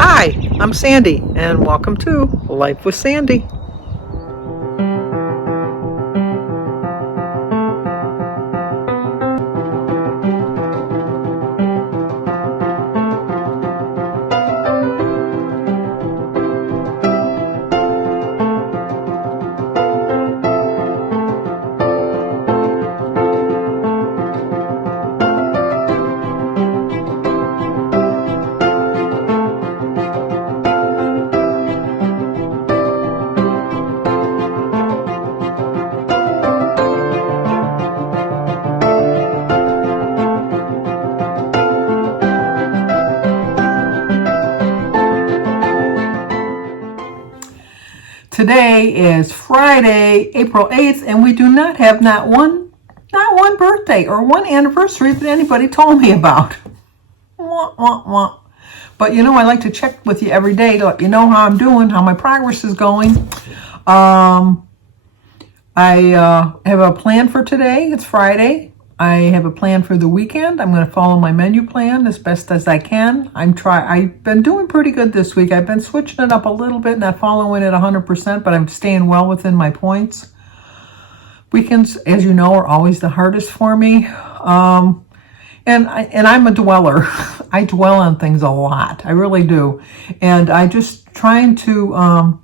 Hi, I'm Sandy, and welcome to Life with Sandy. Today is Friday, April 8th, and we do not have not one birthday or one anniversary that anybody told me about. Wah, wah, wah. But I like to check with you every day to let you know how I'm doing, how my progress is going. I have a plan for today. It's Friday. I have a plan for the weekend. I'm going to follow my menu plan as best as I can. I've been doing pretty good this week. I've been switching it up a little bit, not following it 100%, but I'm staying well within my points. Weekends, as you know, are always the hardest for me. And I'm a dweller. I dwell on things a lot. I really do. And I just trying to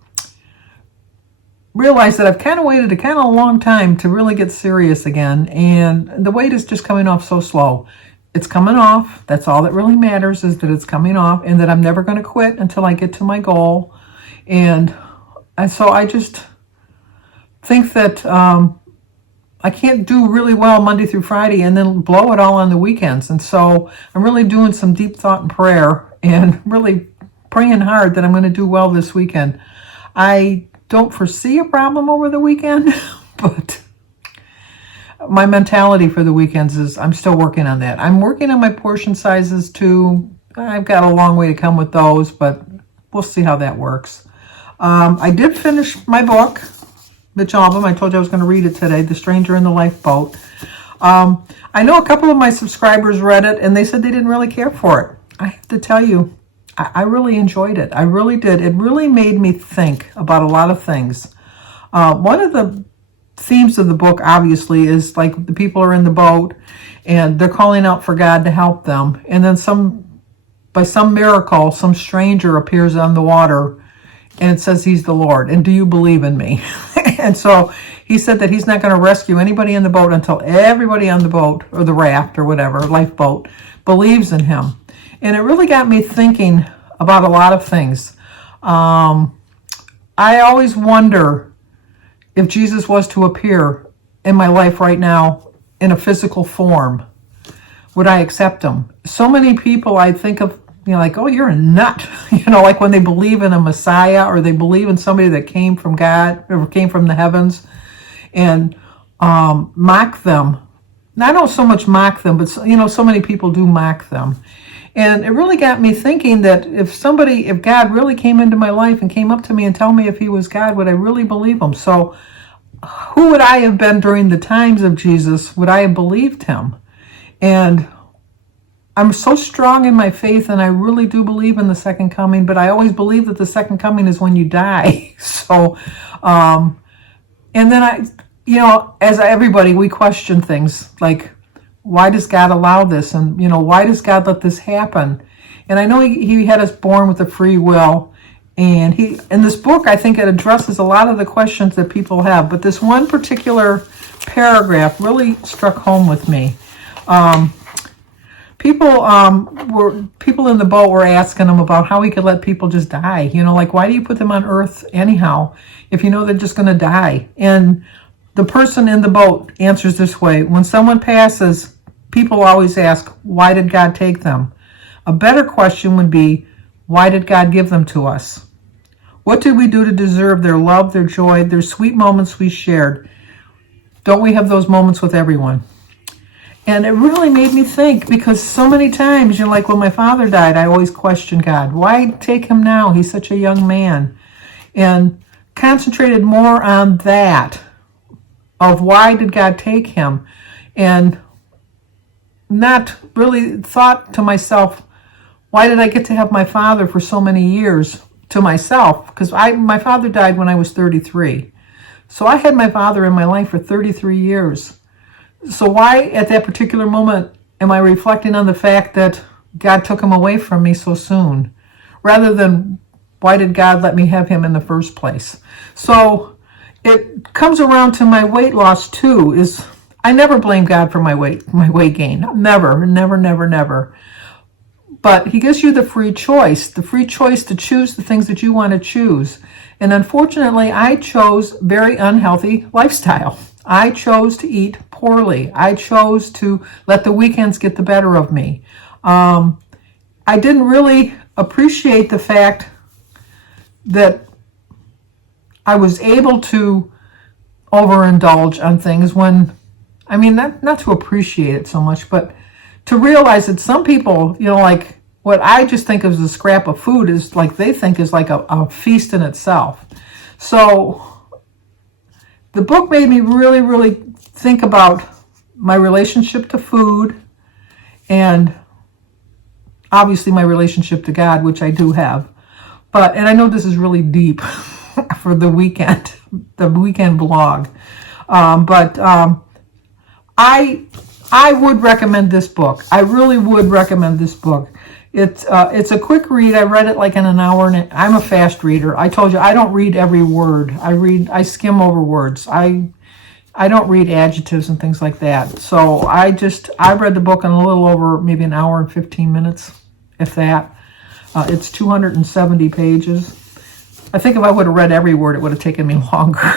realize that I've kind of waited a long time to really get serious again. And the weight is just coming off so slow. It's coming off. That's all that really matters, is that it's coming off, and that I'm never going to quit until I get to my goal. And so I just think that I can't do really well Monday through Friday and then blow it all on the weekends. And so I'm really doing some deep thought and prayer and really praying hard that I'm going to do well this weekend. I don't foresee a problem over the weekend, but my mentality for the weekends is I'm still working on that. I'm working on my portion sizes too. I've got a long way to come with those, but we'll see how that works. I did finish my book, Mitch Album. I told you I was going to read it today, The Stranger in the Lifeboat. I know a couple of my subscribers read it, and they said they didn't really care for it. I have to tell you, I really enjoyed it. I really did. It really made me think about a lot of things. One of the themes of the book, obviously, is like the people are in the boat and they're calling out for God to help them. And then by some miracle, some stranger appears on the water and says he's the Lord. And do you believe in me? And so he said that he's not going to rescue anybody in the boat until everybody on the boat or the raft or whatever, lifeboat, believes in him. And it really got me thinking about a lot of things. I always wonder if Jesus was to appear in my life right now in a physical form, would I accept him? So many people I think of, like, oh, you're a nut. Like when they believe in a Messiah or they believe in somebody that came from God or came from the heavens, and mock them. I don't so much mock them, but so many people do mock them. And it really got me thinking that if God really came into my life and came up to me and told me if he was God, would I really believe him? So who would I have been during the times of Jesus? Would I have believed him? And I'm so strong in my faith, and I really do believe in the second coming, but I always believe that the second coming is when you die. So, and then as everybody, we question things like, why does God allow this? And, why does God let this happen? And I know he had us born with a free will. And in this book, I think it addresses a lot of the questions that people have. But this one particular paragraph really struck home with me. People in the boat were asking him about how he could let people just die. Like, why do you put them on earth anyhow if you know they're just going to die? And the person in the boat answers this way: when someone passes, people always ask, why did God take them? A better question would be, why did God give them to us? What did we do to deserve their love, their joy, their sweet moments we shared? Don't we have those moments with everyone? And it really made me think, because so many times, like when my father died, I always questioned God. Why take him now? He's such a young man. And concentrated more on that, of why did God take him, and not really thought to myself, why did I get to have my father for so many years to myself? Because my father died when I was 33. So I had my father in my life for 33 years. So why at that particular moment am I reflecting on the fact that God took him away from me so soon, rather than why did God let me have him in the first place? So it comes around to my weight loss too. Is I never blame God for my weight gain. Never, never, never, never. But he gives you the free choice to choose the things that you want to choose. And unfortunately, I chose very unhealthy lifestyle. I chose to eat poorly. I chose to let the weekends get the better of me. I didn't really appreciate the fact that I was able to overindulge on things when, I mean, not to appreciate it so much, but to realize that some people, like what I just think of as a scrap of food is like they think is like a feast in itself. So the book made me really, really think about my relationship to food and obviously my relationship to God, which I do have. And I know this is really deep for the weekend blog. I would recommend this book. I really would recommend this book. It's a quick read. I read it like in an hour, and I'm a fast reader. I told you I don't read every word. I skim over words. I don't read adjectives and things like that. So I read the book in a little over maybe an hour and 15 minutes, if that. It's 270 pages. I think if I would have read every word, it would have taken me longer.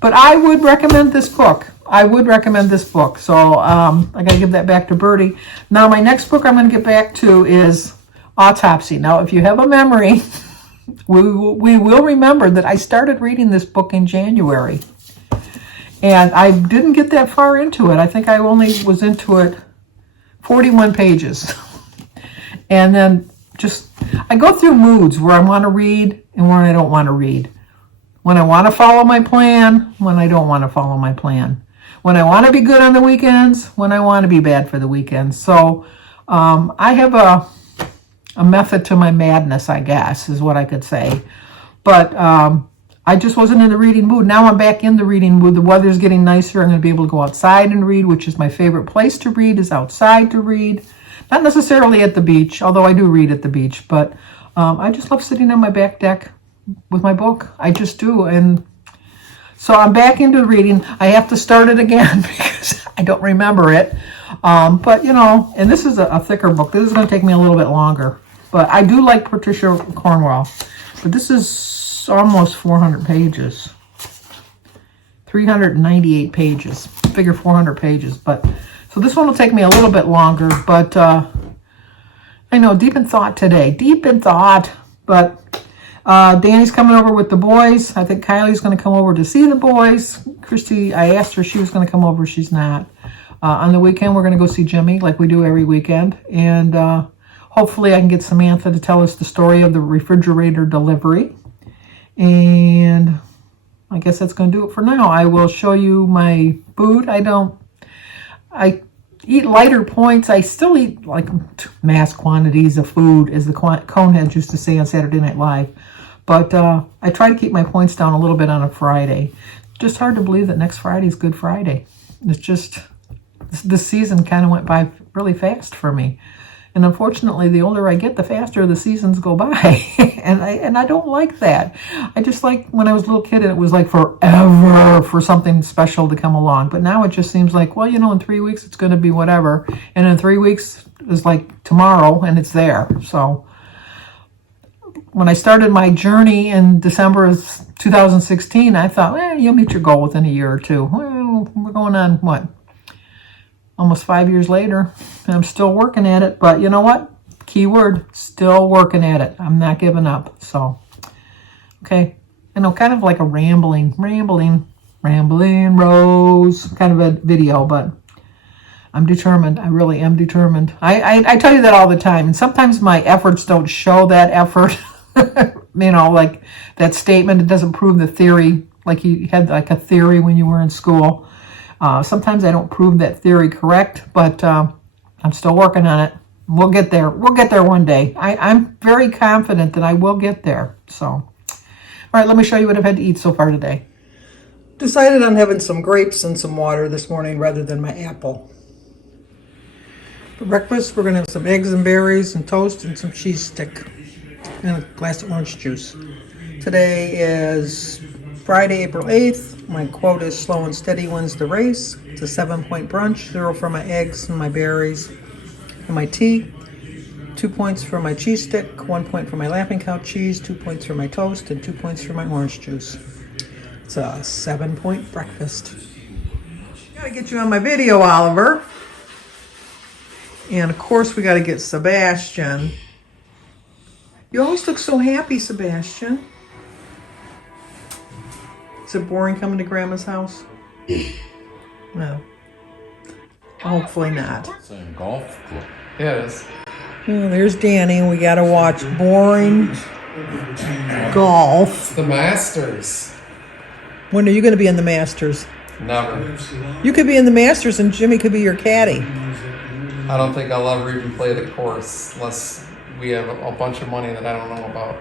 But I would recommend this book. I would recommend this book. So I got to give that back to Bertie. Now, my next book I'm going to get back to is Autopsy. Now, if you have a memory, we will remember that I started reading this book in January. And I didn't get that far into it. I think I only was into it 41 pages. And then I go through moods where I want to read and where I don't want to read. When I want to follow my plan, when I don't want to follow my plan. When I want to be good on the weekends, when I want to be bad for the weekends. So I have a method to my madness, I guess, is what I could say. But I just wasn't in the reading mood. Now I'm back in the reading mood. The weather's getting nicer. I'm going to be able to go outside and read, which is my favorite place to read, is outside to read. Not necessarily at the beach, although I do read at the beach. But I just love sitting on my back deck with my book. I just do. And so I'm back into reading. I have to start it again because I don't remember it. But, and this is a thicker book. This is going to take me a little bit longer. But I do like Patricia Cornwell. But this is almost 400 pages. 398 pages. Figure 400 pages. So this one will take me a little bit longer. But I know, deep in thought today. Deep in thought. But Danny's coming over with the boys. I think Kylie's going to come over to see the boys. Christy, I asked her if she was going to come over. She's not. On the weekend, we're going to go see Jimmy like we do every weekend. And hopefully I can get Samantha to tell us the story of the refrigerator delivery. And I guess that's going to do it for now. I will show you my food. I eat lighter points. I still eat like mass quantities of food, as the Coneheads used to say on Saturday Night Live. But I try to keep my points down a little bit on a Friday. Just hard to believe that next Friday is Good Friday. It's just, this season kind of went by really fast for me. And unfortunately, the older I get, the faster the seasons go by. and I don't like that. I just like when I was a little kid and it was like forever for something special to come along. But now it just seems like, well, in 3 weeks it's going to be whatever. And in 3 weeks is like tomorrow and it's there. So when I started my journey in December of 2016, I thought, you'll meet your goal within a year or two. Well, we're going on, what? Almost 5 years later, and I'm still working at it. But you know what? Keyword, still working at it. I'm not giving up. So, okay. Kind of like a rambling Rose kind of a video, but I'm determined. I really am determined. I tell you that all the time, and sometimes my efforts don't show that effort. Like that statement, it doesn't prove the theory, like you had like a theory when you were in school. Sometimes I don't prove that theory correct, but I'm still working on it. we'll get there. We'll get there one day. I'm very confident that I will get there. So, all right, let me show you what I've had to eat so far today. Decided on having some grapes and some water this morning rather than my apple. For breakfast, we're going to have some eggs and berries and toast and some cheese stick and a glass of orange juice. Today is Friday, April 8th. My quote is slow and steady wins the race. It's a 7-point brunch, 0 for my eggs and my berries and my tea. 2 points for my cheese stick, 1 point for my Laughing Cow cheese, 2 points for my toast, and 2 points for my orange juice. It's a 7-point breakfast. Gotta get you on my video, Oliver. And of course we gotta get Sebastian. You always look so happy, Sebastian. Is it boring coming to Grandma's house? No. Hopefully not. It's a golf club. Yeah, it is. Oh, there's Danny. We gotta watch boring golf. It's the Masters. When are you gonna be in the Masters? Never. You could be in the Masters and Jimmy could be your caddy. I don't think I'll ever even play the course unless we have a bunch of money that I don't know about.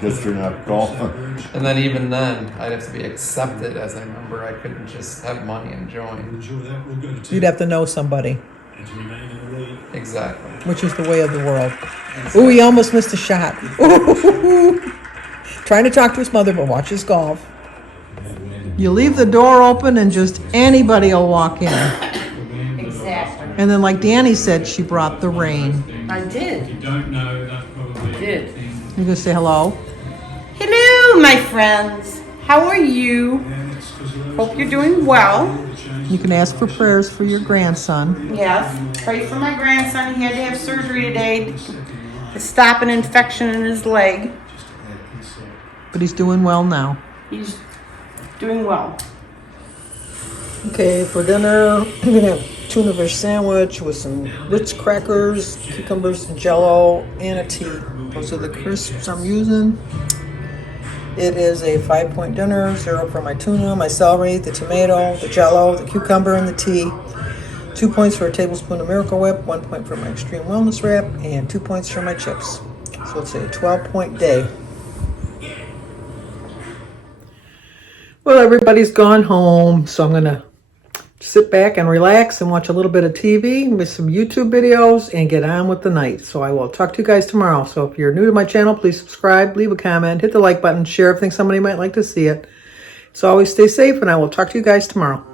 Guess you're not golfing. And then even then, I'd have to be accepted as a member. I couldn't just have money and join. You'd have to know somebody, Exactly. which is the way of the world. Ooh, he almost missed a shot. Ooh. Trying to talk to his mother, but watch his golf. You leave the door open and just anybody will walk in. Exactly. And then like Danny said, she brought the rain. I did. I did. You gonna say hello? Hello, my friends. How are you? Hope you're doing well. You can ask for prayers for your grandson. Yes. Pray for my grandson. He had to have surgery today to stop an infection in his leg. But he's doing well now. He's doing well. Okay, for dinner, we're gonna have tuna fish sandwich with some Ritz crackers, cucumbers, and Jello, and a tea. Those are the crisps I'm using. It is a 5-point dinner, 0 for my tuna, my celery, the tomato, the Jello, the cucumber, and the tea. 2 points for a tablespoon of Miracle Whip, 1 point for my Extreme Wellness Wrap, and 2 points for my chips. So it's a 12-point day. Well, everybody's gone home, so I'm gonna sit back and relax and watch a little bit of TV with some YouTube videos and get on with the night. So I will talk to you guys tomorrow. So if you're new to my channel, please subscribe, leave a comment, hit the like button, share if you think somebody might like to see it. So always stay safe, and I will talk to you guys tomorrow.